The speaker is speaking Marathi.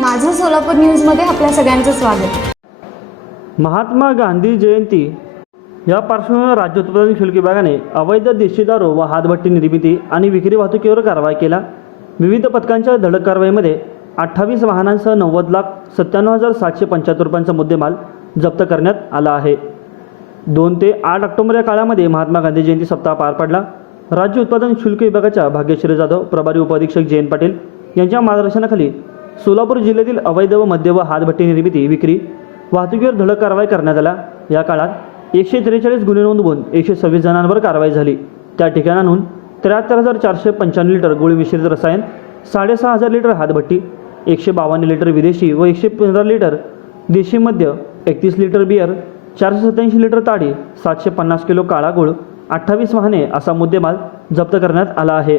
माझं सोलापूर न्यूजमध्ये आपल्या सगळ्यांचं स्वागत. महात्मा गांधी जयंती. या पार्श्वभूमीवर राज्य उत्पादन शुल्क विभागाने अवैध देशी दारू व हातभट्टी निर्मिती आणि विक्री वाहतुकीवर कारवाई केला. विविध पथकांच्या धडक कारवाईमध्ये अठ्ठावीस वाहनांसह नव्वद लाख सत्त्याण्णव हजार सातशे पंच्याहत्तर रुपयांचा मुद्देमाल जप्त करण्यात आला आहे. दोन ते आठ ऑक्टोबर या काळामध्ये महात्मा गांधी जयंती सप्ताह पार पडला. राज्य उत्पादन शुल्क विभागाच्या भाग्यश्री जाधव प्रभारी उपअधीक्षक जयंत पाटील यांच्या मार्गदर्शनाखाली सोलापूर जिल्ह्यातील अवैध व मद्य व हातभट्टी निर्मिती विक्री वाहतुकीवर धडक कारवाई करण्यात आला. या काळात एकशे त्रेचाळीस गुन्हे नोंदवून एकशे सव्वीस जणांवर कारवाई झाली. त्या ठिकाणाहून त्र्याहत्तर हजार चारशे पंच्याण्णव लिटर गोळी मिश्रित रसायन साडेसहा हजार लिटर हातभट्टी एकशे बावन्न लिटर विदेशी व एकशे पंधरा लिटर देशी मद्य एकतीस लिटर बियर चारशे सत्याऐंशी लिटर ताडी सातशे पन्नास किलो काळा गुळ अठ्ठावीस वाहने असा मुद्देमाल जप्त करण्यात आला आहे.